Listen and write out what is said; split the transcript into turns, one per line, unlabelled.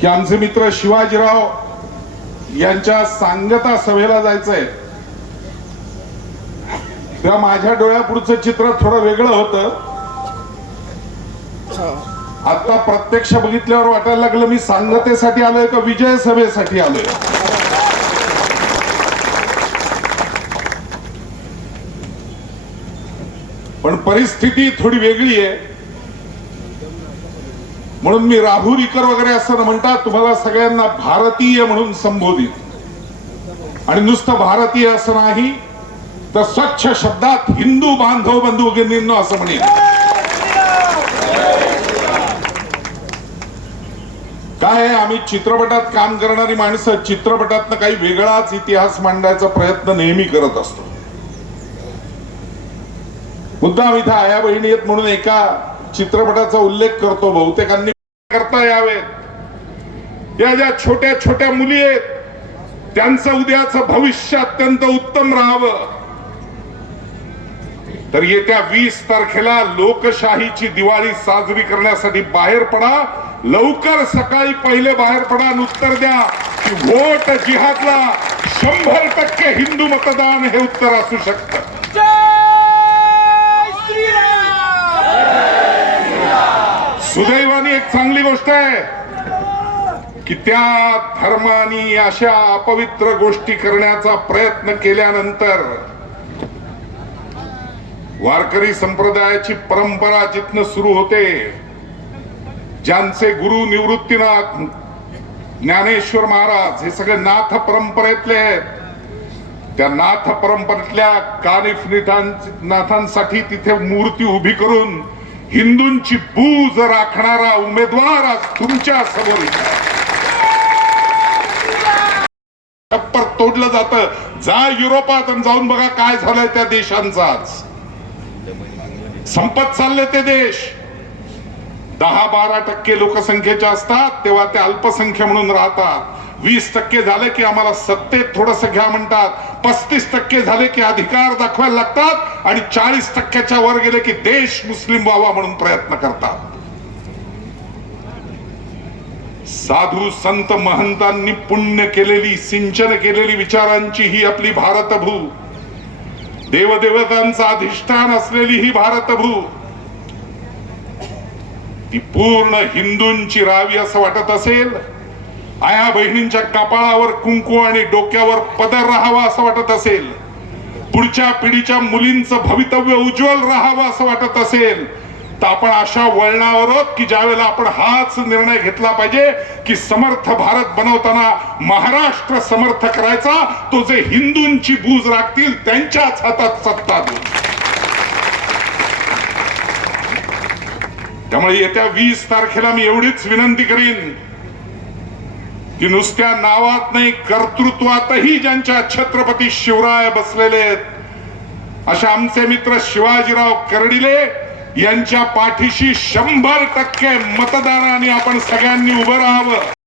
की आमचे मित्र शिवाजीराव यांच्या सांगता सभेला जायचंय. तेव्हा माझ्या डोळ्यापुढचं चित्र थोडं वेगळं होतं. आता प्रत्यक्ष बघितल्यावर वाटायला लागलं मी सांगतेसाठी आलोय का विजय सभेसाठी आलोय? पण परिस्थिती थोडी वेगळी आहे. म्हणून मी राहुरीकर वगैरे असं म्हणतात तुम्हाला सगळ्यांना भारतीय म्हणून संबोधित. आणि नुसतं भारतीय असं नाही तर स्वच्छ शब्दात हिंदू बांधव बंधू भगिनींनो असं म्हणेल काय आहे, आम्ही चित्रपटात काम करणारी माणसं चित्रपटातनं काही वेगळाच इतिहास मांडायचा प्रयत्न नेहमी करत असतो. मुद्दाम इथं आया बहिणी आहेत म्हणून एका चित्रपटाचा उल्लेख करतो बहुतेकांनी. करता यावेत. या ज्या छोट्या छोट्या मुली आहेत त्यांचं उद्याचं भविष्य अत्यंत उत्तम राहावं. तर येत्या वीस तारखेला लोकशाहीची दिवाळी साजरी करण्यासाठी बाहेर पडा. लवकर सकाळी पहिले बाहेर पडा आणि उत्तर द्या की व्होट जिहादला शंभर टक्के हिंदू मतदान हे उत्तर असू शकतं
जय श्रीराम
सुदैवाने एक चांगली गोष्ट आहे की त्या धर्मानी अशा अपवित्र गोष्टी करण्याचा प्रयत्न केल्यानंतर वारकरी संप्रदायाची परंपरा जिथनं सुरू होते ज्यांचे गुरु निवृत्तीनाथ ज्ञानेश्वर महाराज हे सगळे नाथ परंपरेतले आहेत. त्या नाथ परंपरेतल्या कानिफ नाथांसाठी तिथे मूर्ती उभी करून हिंदूंची बूज राखणारा उमेदवार आज तुमच्यासमोर टप्पर तोडलं जात. जा युरोपात आणि जाऊन बघा काय झालंय त्या देशांचा आज. संपत चालले ते देश. दहा बारा टक्के लोकसंख्येचे असतात तेव्हा ते अल्पसंख्या म्हणून राहतात. वीस टक्के झाले की आम्हाला सत्तेत थोडस घ्या म्हणतात. पस्तीस टक्के झाले की अधिकार दाखवायला लागतात आणि चाळीस टक्क्याच्या वर गेले की देश मुस्लिम व्हावा म्हणून प्रयत्न करतात. साधू संत महंतांनी पुण्य केलेली सिंचन केलेली विचारांची ही आपली भारतभू. देवदेवतांचं अधिष्ठान असलेली ही भारतभू. ती पूर्ण हिंदूंची रावी असं वाटत असेल आया बहिणींच्या कपाळावर कुंकू आणि डोक्यावर पदर राहावा असं वाटत असेल. पुढच्या पिढीच्या मुलींचं भवितव्य उज्ज्वल राहावं असं वाटत असेल. तर आपण अशा वळणावर आहोत की ज्यावेळेला आपण हाच निर्णय घेतला पाहिजे की समर्थ भारत बनवताना महाराष्ट्र समर्थ करायचा तो जे हिंदूंची बूज राखतील त्यांच्याच हातात सत्ता देऊ त्यामुळे येत्या वीस तारखेला मी एवढीच विनंती करीन की नुसत्या नावात नाही कर्तृत्वातही ज्यांच्या छत्रपती शिवराय बसलेले आहेत अशा आमचे मित्र शिवाजीराव कर्डिले यांच्या पाठीशी शंभर टक्के मतदानाने आपण सगळ्यांनी उभं राहावं.